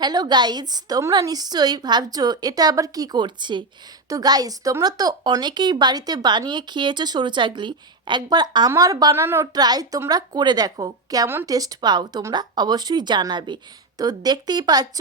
Hello guys তোমরা নিশ্চয়ই ভাবছ, এটা আবার কি করছে? তো গাইজ তোমরা তো অনেকেই বাড়িতে বানিয়ে খেয়েছো সরু চাকলি। একবার আমার বানানো ট্রাই তোমরা করে দেখো, কেমন টেস্ট পাও তোমরা অবশ্যই জানাবে। তো দেখতেই পাচ্ছ।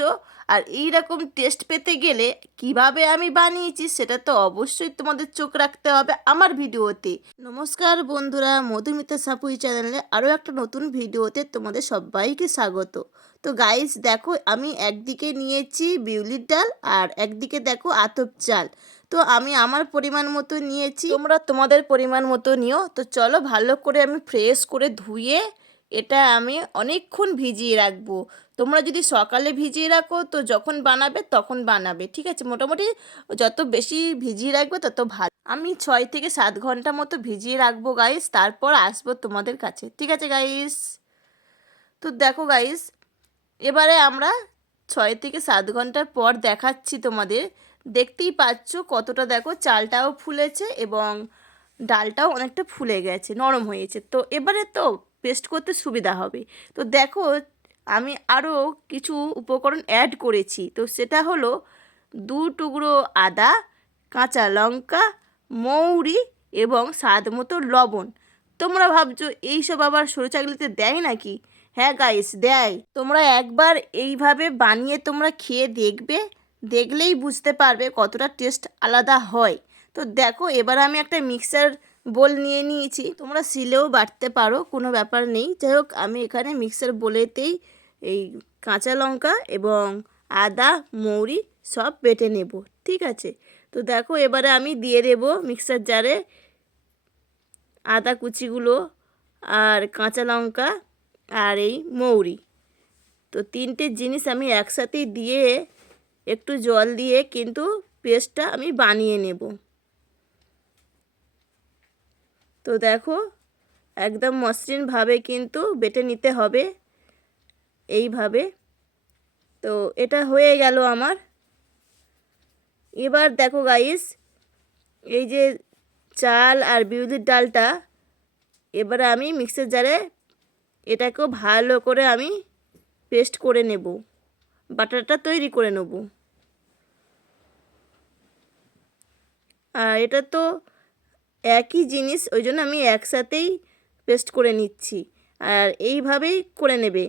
আর এই রকম টেস্ট পেতে গেলে কীভাবে আমি বানিয়েছি সেটা তো অবশ্যই তোমাদের চোখ রাখতে হবে আমার ভিডিওতে। নমস্কার বন্ধুরা, মধুমিতা সাপুই চ্যানেলে আরও একটা নতুন ভিডিওতে তোমাদের সবাইকে স্বাগত। তো গাইস দেখো আমি একদিকে নিয়েছি বিউলির ডাল আর একদিকে দেখো আতপ চাল। তো আমি আমার পরিমাণ মতো নিয়েছি, তোমরা তোমাদের পরিমাণ মতো নিও। তো চলো ভালো করে আমি ফ্রেশ করে ধুয়ে এটা আমি অনেকক্ষণ ভিজিয়ে রাখব। তোমরা যদি সকালে ভিজিয়ে রাখো, তো যখন বানাবে তখন বানাবে, ঠিক আছে? মোটামুটি যত বেশি ভিজিয়ে রাখবে তত ভালো। আমি ছয় থেকে সাত ঘণ্টা মতো ভিজিয়ে রাখব গাইস তারপর আসব তোমাদের কাছে, ঠিক আছে গাইস তো দেখো গাইস এবারে আমরা ছয় থেকে সাত ঘণ্টার পর দেখাচ্ছি তোমাদের। দেখতেই পাচ্ছ কতটা দেখো, চালটাও ফুলেছে এবং ডালটাও অনেকটা ফুলে গেছে, নরম হয়েছে। তো এবারে তো পেস্ট করতে সুবিধা হবে। তো দেখো আমি আরও কিছু উপকরণ অ্যাড করেছি। তো সেটা হলো দু টুকরো আদা, কাঁচা লঙ্কা, মৌরি এবং স্বাদ মতো লবণ। তোমরা ভাবছ, এইসব আবার সরু চাকলিতে দেয় নাকি? হ্যাঁ গাইস দেয়। তোমরা একবার এইভাবে বানিয়ে তোমরা খেয়ে দেখবে, দেখলেই বুঝতে পারবে কতটা টেস্ট আলাদা হয়। তো দেখো, এবার আমি একটা মিক্সার বোল নিয়ে নিয়েছি। তোমরা শিলেও বাটতে পারো, কোনো ব্যাপার নেই। যাই হোক, আমি এখানে মিক্সার বোলেতেই এই কাঁচা লঙ্কা এবং আদা, মৌরি সব বেটে নেব, ঠিক আছে? তো দেখো, এবারে আমি দিয়ে দেব মিক্সার জারে আদা কুচিগুলো আর কাঁচা লঙ্কা আর এই মৌরি। তো তিনটে জিনিস আমি একসাথেই দিয়ে একটু জল দিয়ে কিন্তু পেস্টটা আমি বানিয়ে নেব। তো দেখো, একদম মসৃণভাবে কিন্তু বেটে নিতে হবে। এইভাবে। তো এটা হয়ে গেল আমার। এবার দেখো গাইস এই যে চাল আর বিউলির ডালটা, এবারে আমি মিক্সার জারে এটাকেও ভালো করে আমি পেস্ট করে নেব। বাটারটা তৈরি করে নেব। আর এটা তো একই জিনিস, ওই জন্য আমি একসাথেই পেস্ট করে নিচ্ছি। আর এইভাবেই করে নেবে।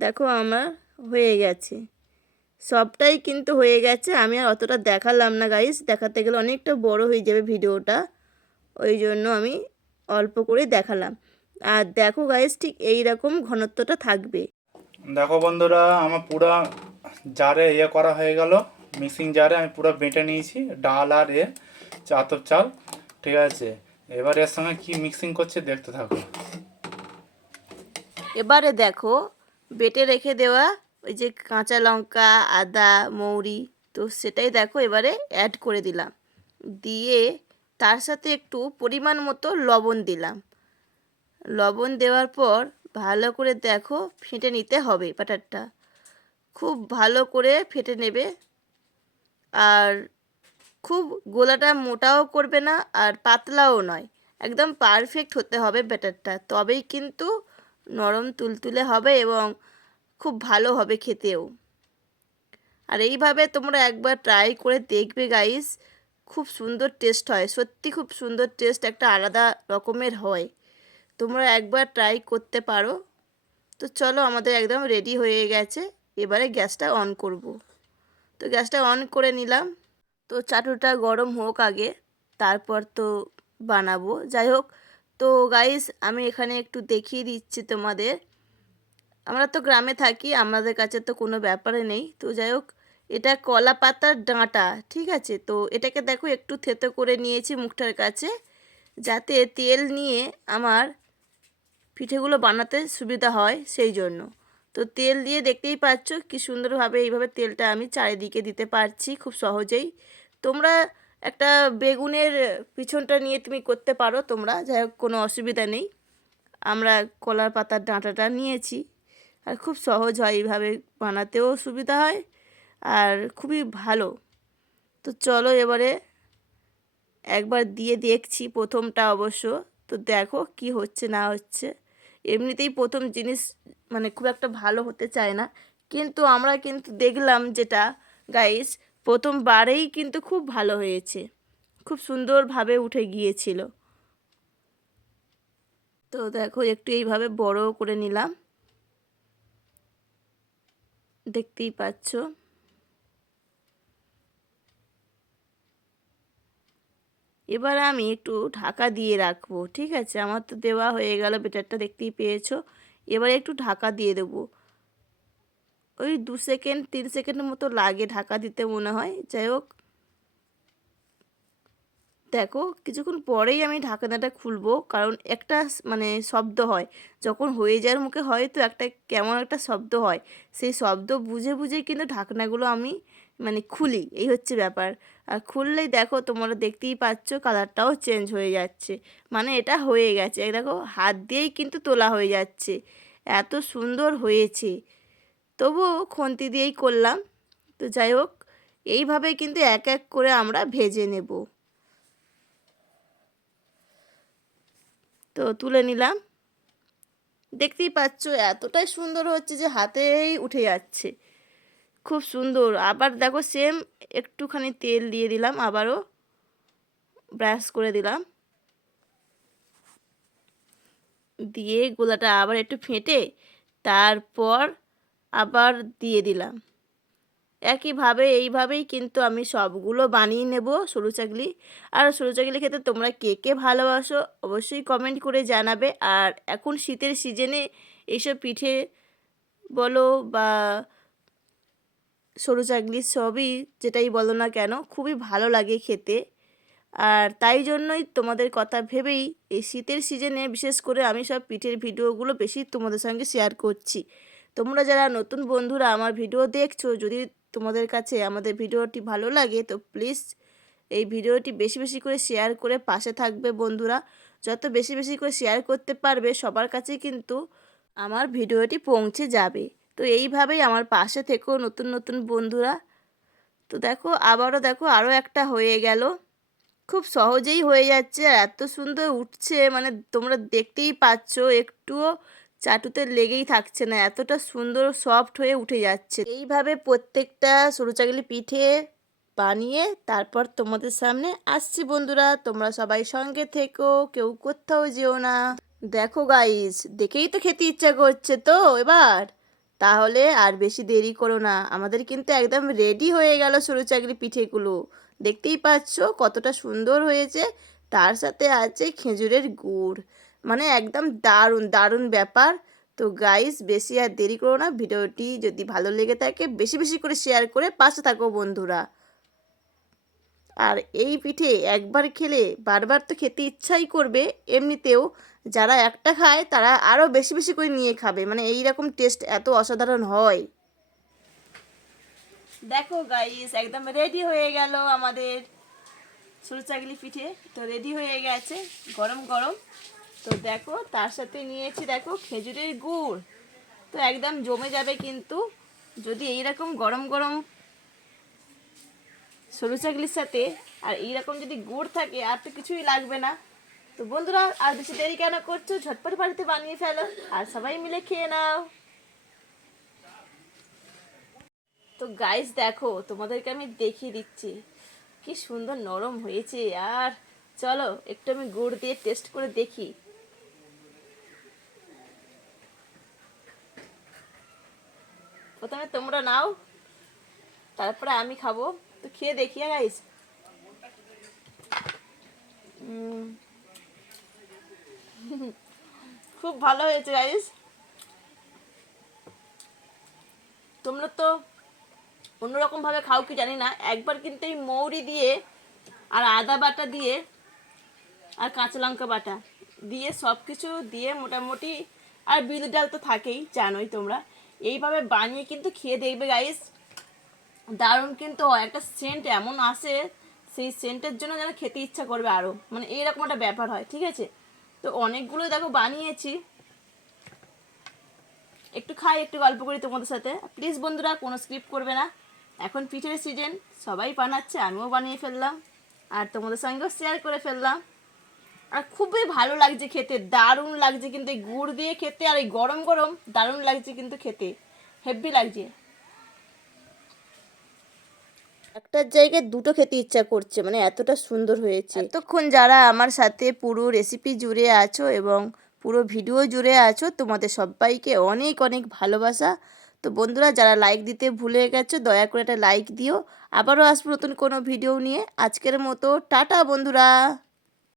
দেখো আমার হয়ে গেছে। সবটাই কিন্তু হয়ে গেছে আমি আর অতটা দেখালাম না গাইস দেখাতে গেলে অনেকটা বড় হয়ে যাবে ভিডিওটা ওই জন্য আমি অল্প করে দেখালাম। আর দেখো গাইস ঠিক এই রকম ঘনত্বটা থাকবে। দেখো বন্ধুরা আমার পুরো জারে ইয়ে করা হয়ে গেল। মিক্সিং জারে আমি পুরো বেটে নিয়েছি ডাল আর এ চাতর চাল ঠিক আছে? এবার এর সঙ্গে কি মিক্সিং করছে দেখতে থাকো। এবারে দেখো বেটে রেখে দেওয়া ওই যে কাঁচা লঙ্কা, আদা, মৌরি, তো সেটাই দেখো এবারে অ্যাড করে দিলাম। দিয়ে তার সাথে একটু পরিমাণ মতো লবণ দিলাম। লবণ দেওয়ার পর ভালো করে দেখো ফেটে নিতে হবে বাটারটা। খুব ভালো করে ফেটে নেবে। আর খুব গোলাটা মোটাও করবে না আর পাতলাও নয়। একদম পারফেক্ট হতে হবে ব্যাটারটা তবেই কিন্তু নরম তুলতুলে হবে এবং খুব ভালো হবে খেতেও। আর এইভাবে তোমরা একবার ট্রাই করে দেখবে গাইস খুব সুন্দর টেস্ট হয়। সত্যি খুব সুন্দর টেস্ট একটা আলাদা রকমের হয়। তোমরা একবার ট্রাই করতে পারো। তো চলো আমাদের একদম রেডি হয়ে গেছে। এবারে গ্যাসটা অন করব। তো গ্যাসটা অন করে নিলাম। তো চাটুটা গরম হোক আগে, তারপর তো বানাবো। যাই হোক তো গাইস আমি এখানে একটু দেখিয়ে দিচ্ছি তোমাদের। আমরা তো গ্রামে থাকি, আমাদের কাছে তো কোনো ব্যাপারে নেই। তো যাই হোক, এটা কলা পাতার ডাঁটা, ঠিক আছে? তো এটাকে দেখো, একটু থেতো করে নিয়েছি মুখটার কাছে, যাতে তেল নিয়ে আমার পিঠেগুলো বানাতে সুবিধা হয় সেই জন্য। তো তেল দিয়ে দেখতেই পাচ্ছ, কি সুন্দরভাবে এইভাবে তেলটা আমি চারিদিকে দিতে পারছি খুব সহজেই। তোমরা একটা বেগুনের পিছনটা নিয়ে তুমি করতে পারো তোমরা, যাই হোক, কোনো অসুবিধা নেই। আমরা কলার পাতার ডাঁটাটা নিয়েছি। আর খুব সহজ হয় এইভাবে বানাতেও সুবিধা হয় আর খুবই ভালো। তো চলো এবারে একবার দিয়ে দেখছি প্রথমটা অবশ্য। তো দেখো কি হচ্ছে, না হচ্ছে। এমনিতেই প্রথম জিনিস মানে খুব একটা ভালো হতে চায় না। কিন্তু আমরা কিন্তু দেখলাম যেটা গাইস প্রথমবারেই কিন্তু খুব ভালো হয়েছে। খুব সুন্দরভাবে উঠে গিয়েছিল। তো দেখো, একটু এইভাবে বড় করে নিলাম। দেখতেই পাচ্ছ। এবার আমি একটু ঢাকা দিয়ে রাখব, ঠিক আছে? আমার তো দেওয়া হয়ে গেল, বেটারটা দেখতেই পেয়েছ। এবার একটু ঢাকা দিয়ে দেবো। ওই দু সেকেন্ড, তিন সেকেন্ডের মতো লাগে ঢাকা দিতে মনে হয়। যাই হোক। দেখো, কিছুক্ষণ পরেই আমি ঢাকনাটা খুলবো, কারণ একটা মানে শব্দ হয়। যখন হয়ে যাওয়ার মুখে হয় তো একটা কেমন একটা শব্দ হয়। সেই শব্দ বুঝে বুঝে কিন্তু ঢাকনাগুলো আমি মানে খুলি। এই হচ্ছে ব্যাপার। আর খুললেই দেখো, তোমরা দেখতেই পাচ্ছ কালারটাও চেঞ্জ হয়ে যাচ্ছে। মানে এটা হয়ে গেছে। দেখো, হাত দিয়েই কিন্তু তোলা হয়ে যাচ্ছে। এত সুন্দর হয়েছে। তবুও খন্তি দিয়েই করলাম। তো যাই হোক, এইভাবে কিন্তু এক এক করে আমরা ভেজে নেব। তো তুলে নিলাম। দেখতেই পাচ্ছ এতটাই সুন্দর হচ্ছে যে হাতেই উঠে যাচ্ছে। খুব সুন্দর। আবার দেখো সেম একটুখানি তেল দিয়ে দিলাম, আবারও ব্রাশ করে দিলাম। দিয়ে গোলাটা আবার একটু ফেটে তারপর আবার দিয়ে দিলাম। একইভাবে, এইভাবেই কিন্তু আমি সবগুলো বানিয়ে নেব সরু চাকলি। আর সরু চাকলি খেতে তোমরা কে কে ভালোবাসো অবশ্যই কমেন্ট করে জানাবে। আর এখন শীতের সিজনে এইসব পিঠে বলো বা সরু চাকলি সবই যেটাই বলো না কেন, খুবই ভালো লাগে খেতে। আর তাই জন্যই তোমাদের কথা ভেবেই এই শীতের সিজনে বিশেষ করে আমি সব পিঠের ভিডিওগুলো বেশি তোমাদের সঙ্গে শেয়ার করছি। তোমরা যারা নতুন বন্ধুরা আমার ভিডিও দেখছ, যদি তোমাদের কাছে আমাদের ভিডিওটি ভালো লাগে, তো প্লিজ এই ভিডিওটি বেশি বেশি করে শেয়ার করে পাশে থাকবে বন্ধুরা। যত বেশি বেশি করে শেয়ার করতে পারবে, সবার কাছে কিন্তু আমার ভিডিওটি পৌঁছে যাবে। তো এইভাবেই আমার পাশে থেকেও নতুন নতুন বন্ধুরা। তো দেখো, আবারও দেখো, আরও একটা হয়ে গেল। খুব সহজেই হয়ে যাচ্ছে, আর এত সুন্দর উঠছে মানে তোমরা দেখতেই পাচ্ছ, একটুও চাটুতে লেগেই থাকছে না, এতটা সুন্দর সফট হয়ে উঠে যাচ্ছে। এইভাবে প্রত্যেকটা সরু চাকলি পিঠে বানিয়ে তারপর তোমাদের সামনে আসছি বন্ধুরা, তোমরা সবাই সঙ্গে থেকো, কেউ কোথাও যেও না। দেখো গাইস দেখেই তো খেতে ইচ্ছা করছে তো এবার। তাহলে আর বেশি দেরি করো না, আমাদের কিন্তু একদম রেডি হয়ে গেল সরু চাকরি পিঠেগুলো। দেখতেই পাচ্ছ কতটা সুন্দর হয়েছে, তার সাথে আছে খেজুরের গুড়। মানে একদম দারুণ দারুণ ব্যাপার। তো গাইস বেশি আর দেরি করো না। ভিডিওটি যদি ভালো লেগে থাকে, বেশি বেশি করে শেয়ার করে পাশে থাকো বন্ধুরা। আর এই পিঠে একবার খেলে বারবার তো খেতে ইচ্ছাই করবে। এমনিতেও যারা একটা খায়, তারা আরও বেশি বেশি করে নিয়ে খাবে। মানে এই রকম টেস্ট এত অসাধারণ হয়। দেখো গাইস একদম রেডি হয়ে গেল আমাদের সরু চাগলি পিঠে। তো রেডি হয়ে গেছে। গরম গরম। তো দেখো, তার সাথে নিয়েছি দেখো খেজুরের গুড়। তো একদম জমে যাবে কিন্তু যদি এইরকম গরম গরম সরু চাকলির সাথে আর এইরকম যদি গুড় থাকে, আর তো কিছুই লাগবে না। তো বন্ধুরা, আর বেশি দেরি কেন করছ? ঝটপট বাড়িতে বানিয়ে ফেলো আর সবাই মিলে খেয়ে নাও। তো গাইস দেখো, তোমাদেরকে আমি দেখিয়ে দিচ্ছি। কি সুন্দর নরম হয়েছে। আর চলো, একটু আমি গুড় দিয়ে টেস্ট করে দেখি। প্রথমে তোমরা নাও। তারপরে আমি খাব। তো খেয়ে দেখি গাইস খুব ভালো হয়েছে গাইস তোমরা তো অন্যরকমভাবে খাও কি জানি না। একবার কিন্তু এই মৌরি দিয়ে আর আদা বাটা দিয়ে আর কাঁচা লঙ্কা বাটা দিয়ে সব কিছু দিয়ে মোটামুটি, আর বিউলি ডাল তো থাকেই, জানোই তোমরা। এইভাবে বানিয়ে কিন্তু খেয়ে দেখবে গাইস দারুণ কিন্তু হয় একটা সেন্ট এমন আসে, সেই সেন্টের জন্য যেন খেতে ইচ্ছা করবে আরও মানে এইরকম একটা ব্যাপার হয়, ঠিক আছে? তো অনেকগুলো দেখো বানিয়েছি। একটু খাই, একটু গল্প করি তোমাদের সাথে। প্লিজ বন্ধুরা, কোনো স্ক্রিপ্ট করবে না। এখন পিঠের সিজন সবাই বানাচ্ছে, আমিও বানিয়ে ফেললাম। আর তোমাদের সঙ্গেও শেয়ার করে ফেললাম। আর খুবই ভালো লাগছে খেতে দারুণ লাগছে কিন্তু এই গুড় দিয়ে খেতে আর এই গরম গরম দারুণ লাগছে কিন্তু খেতে হেভি লাগছে। একটার জায়গায় দুটো খেতে ইচ্ছা করছে মানে এতটা সুন্দর হয়েছে। এতক্ষণ যারা আমার সাথে পুরো রেসিপি জুড়ে আছো এবং পুরো ভিডিও জুড়ে আছো তোমাদের সবাইকে অনেক অনেক ভালোবাসা। তো বন্ধুরা যারা লাইক দিতে ভুলে গেছো দয়া করে একটা লাইক দিও। আবারও আসব নতুন কোনো ভিডিও নিয়ে। আজকের মতো টাটা বন্ধুরা।